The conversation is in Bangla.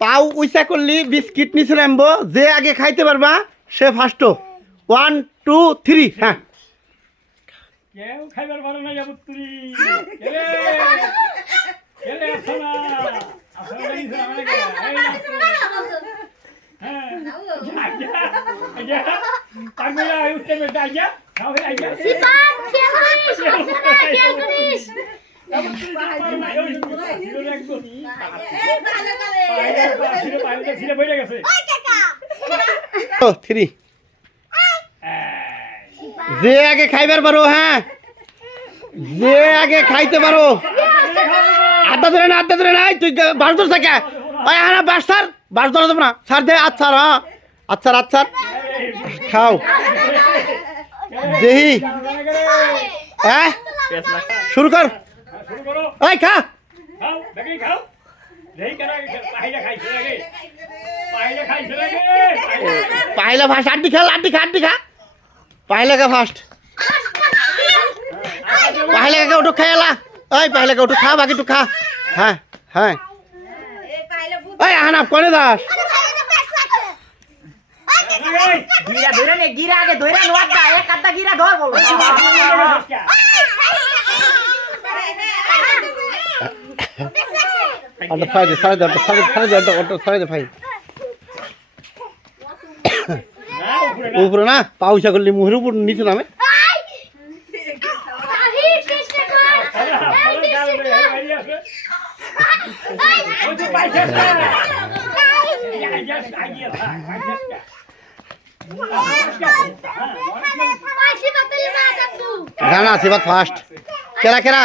পাও উইসা করলি বিস্কিট নিচে নামবো যে আগে খাইতে পারবা সে ফার্স্ট ওয়ান টু থ্রি হ্যাঁ। কেউ খাইবার ভালো না পারো থ্রি। যে আগে খাইবার পারো হ্যাঁ? যে আগে খাইতে পারো। আড্ডা ধরে না আড্ডা ধরে না এই তুই বাস ধর থাকে হ্যাঁ বাস স্যার বাস ধরে দেবো না। স্যার দে আচ্ছা হ্যাঁ? আচ্ছা আচ্ছা খাও। দেহি। হ্যাঁ? শুরু কর। শুরু করো ওই খা খাও দেখি খাও দেখি কেন পাইলে খাইছে নাকি পাইলে খাইছে নাকি পাইলে পাইলা ফার্স্ট আড্ডি খা আড্ডি খা আড্ডি খা পাইলা কা ফার্স্ট পাইলা কা ওটু খেলা ওই পাইলা কা ওটু খা বাকি টু খা হ্যাঁ হ্যাঁ ওই আনাপ করে দাস গিরা ধরে নে গিরা আগে ধরে নোয়ার দা এক আধা গিরা ধর বলো আটা সাইড সাইড আটা সাইড সাইড আটা অটো সাইড না উপরে না পাউসা করলি মুহের উপর নিচে নামে গানা আছে ফার্স্ট কেরা কেরা